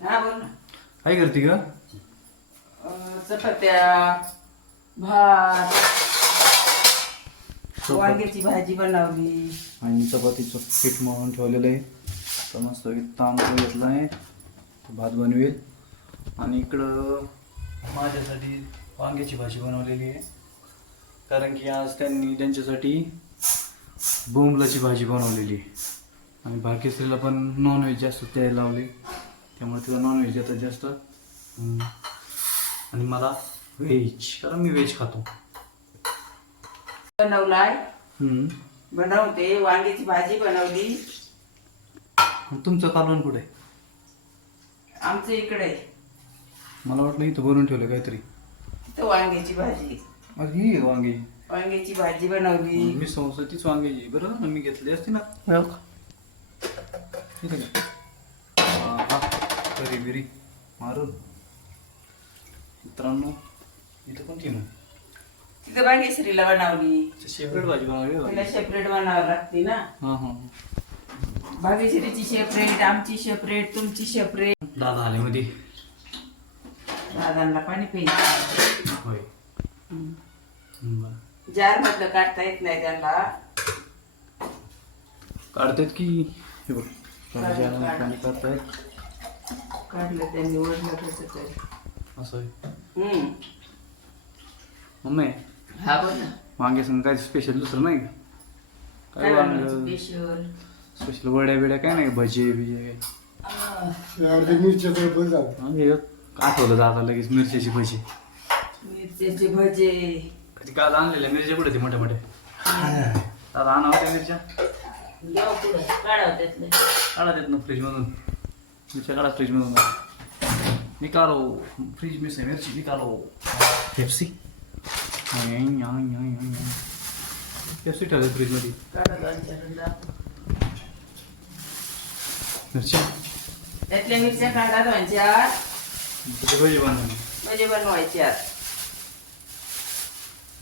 हा बोल ना. काय करते ग? चपात्या, भात, वांग्याची भाजी बनवली. आणि चपातीचं पीठ मळून ठेवलेलं आहे. तर मस्त तांदूळ घेतला आहे, भात बनवेल. आणि इकडं माझ्यासाठी वांग्याची भाजी बनवलेली आहे, कारण की आज त्यांनी त्यांच्यासाठी बोंबलाची भाजी बनवलेली आहे. आणि भाग्यश्रीला पण नॉनव्हेज जास्त द्यायला लावले, त्यामुळे तिला नॉनव्हेज देतात जास्त. आणि मला व्हेज, कारण मी व्हेज खातो. बनवलाय, बनवते. वांग्याची भाजी बनवली. तुमचं कालवण कुठे? आमच्या इकडे मला वाटलं इथं बनवून ठेवलं काहीतरी. इथं वांग्याची भाजी, मग ही आहे वांगी. वांग्याची भाजी बनवली. मी समोसा तीच वांग्याची बरोबर ना, मी घेतली असती ना. ठीक आहे. हा करी बिरी मारून. मित्रांनो इथं कोणती ना तिथं वांगेश्वरीला बनवली. सेपरेट भाजी बनवली. तिला सेपरेट बनावं लागते ना. हां हां. भाग्यश्रीची सेपरेट, आमची सेपरेट, तुमची सेपरेट. दादा आले मध्ये. दादांना पाणी प्यायचं. होय. जार मधलं काढता येत नाही त्यांना. काढतात की हे बघ, पाणी काढतायत. काढलं त्यांनी, ओढलं कसं तरी. असं आहे. मम्मी हा बोल ना. वांगे संग काय स्पेशल दुसरं नाही का? काय वांग स्पेशल स्पेशल वड्या बिड्या काय नाही, भजे बिजे हे आठवलं दादा लगेच. मिरच्याची भजी, मिरच्याचे भजे. कधी काल आणलेल्या मिरच्या कुठे ते मोठ्या मोठ्या दादा आणा होत्या मिरच्या. जाऊ पुढे काढावं त्यातलं. काढा देत ना फ्रीजमधून, मिरच्या काढा फ्रीजमधून. निकालो फ्रीज में से मिर्ची निकालो. पेप्सी पेप्सी ठेवले फ्रीजमध्ये. काढा दोन-चार. मिरच्या त्यातल्या मिरच्या काढा दोन-चार. भजी बनवली. भजे बनवायच्या.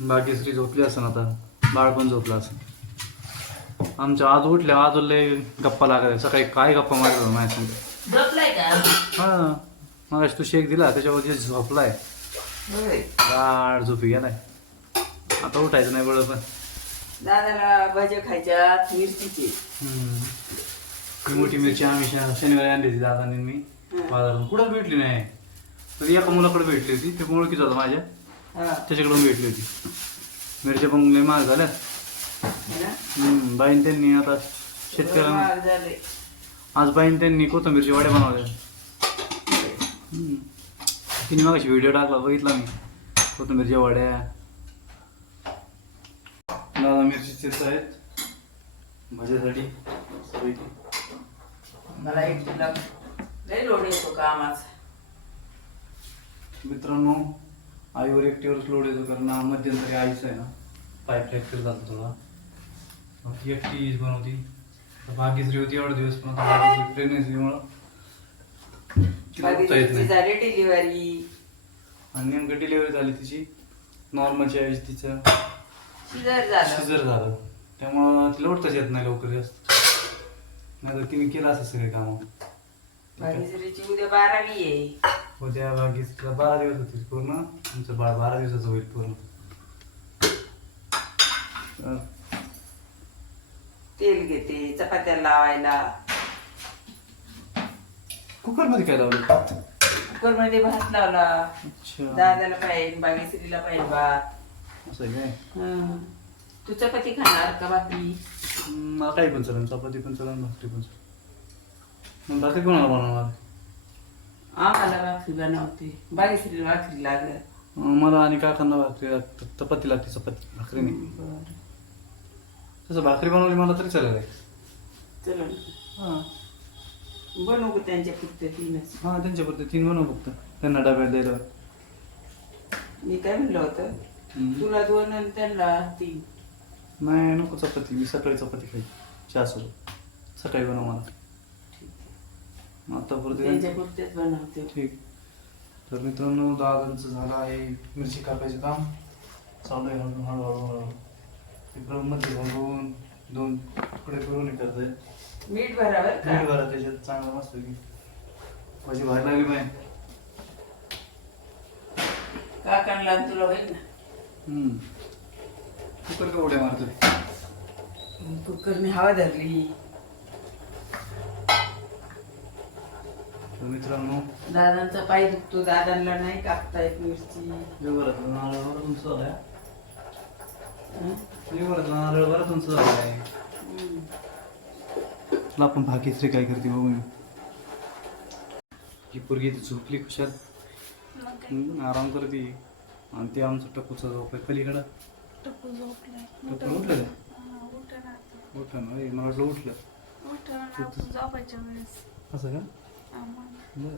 भाग्यश्री झोपली असं आता, बाळ पण झोपला असं. आमच्या आज उठल्या, आज लय गप्पा लागत. सकाळी काय गप्पा मारत होता माझ्या संग. झोपलाय का? हां मग तू शेक दिला त्याच्यावर झोपलाय, गाढ झोपी गेलाय. आता उठायचं नाही बरोबर. दादाला भजे खायच्यात मिरचीची. मोठी मिरची आम्ही शनिवारी आणली होती दादाने मी बाजारातून. कुठं भेटली नाही, तर एका मुलाकडे भेटली होती. ते ओळखीच होता माझ्या, त्याच्याकडून भेटली होती. मिरच्या पण लय महाग झाल्या. बाईन त्यांनी आता शेतकऱ्यांना आज बाईन त्यांनी कोथिंबीरची वड्या बनवल्या. तिने मग व्हिडिओ टाकला, बघितला मी. कोथिंबीरच्या वड्या. दादा मिरची चिरत आहेत भाज्यासाठी. मला एक तुला लय लोड येतो कामाचा. मित्रांनो आईवर एकटीवरच लोड येतो, कारण मध्यंतरी आईच आहे ना पाय फ्रॅक्चर झाला थोडा. ती एकटीच बनवती. भाग्यश्री होती एवढे दिवस, पण आता प्रेग्नेन्सीमुळं झाली डिलिव्हरी. आणि नेमकं डिलिव्हरी झाली तिची. नॉर्मलच्या ऐवजी तिचं शिजर झालं, त्यामुळं तिला उठताच येत नाही लवकर जास्त. नाही तर तिने केलं असं सगळे कामं. भाग्यश्रीची उद्या 12वी आहे. उद्या भाग्यश्रीला 12 दिवस होतील पूर्ण. तुमचं बाळ 12 दिवसाचं होईल पूर्ण. तेल घेते चपात्या लावायला. कुकरमध्ये काय लावलं? कुकर मध्ये भात लावला. अच्छा, दादाला पाहिजे, भाग्यश्रीला पाहिजे भात. असं आहे काय? तू चपाती खाणार का भाकरी? मला काही पण चालेल, चपाती पण चालेल, भाकरी पण चालेल. मग भाकरी कोणाला बनवणार? आम्हाला भाकरी बनवते, भाग्यश्रीला भाकरी लागत. मला आणि काकांना भाकरी लागते, चपाती लागते. चपाती भाकरी नाही. बरं तसं भाकरी बनवली मला तरी चालेल. चला हां बनवू त्यांच्या पद्धतीनंच. हां त्यांच्या पद्धतीने बनव फक्त, त्यांना डब्यात द्यायला. मी काय म्हणलं होतं, तुला 2 आणि त्यांना 3. नाही नको चपाती, मी सकाळी चपाती खायची चहासोबत. सकाळी बनव मला. आता परत त्यांच्या पुरतेच बनवते. ठीक. तर मित्रांनो दादांचं झालं आहे मिरची कापायचं काम चालू आहे. हळूहळू मध्ये घालून 2 तुकडे करून करत आहे. मीठ भरावर का? मीठ भरा त्याच्यात चांगलं मस्त की. भाजी भारी लागली बाय. काकांना आणि तुला होईल ना. कुकर का उड्या मारतोय. कुकरने हवा धरली. तर मित्रांनो दादांचा पाय दुखतो, दादांना नाही कापता येत मिरची. देवरातला नारळ बरं तुमचं झालाय. हं? देवरातला नारळ बरं तुमचं झालाय. हं. तुला आपण भाग्यश्री काय करते बघू. ही पोरगी ती झोपली खुशाल. आराम करते. आणि ते आमचं टपूचा झोप आहे पलीकडं. टप्पू झोपलाय. टप्पू उठलं का? उठं ना आता. उठलं ना. मला वाटलं उठलं. उठं ना, झोपायच्या वेळेस असं का? आम्हाला बरं.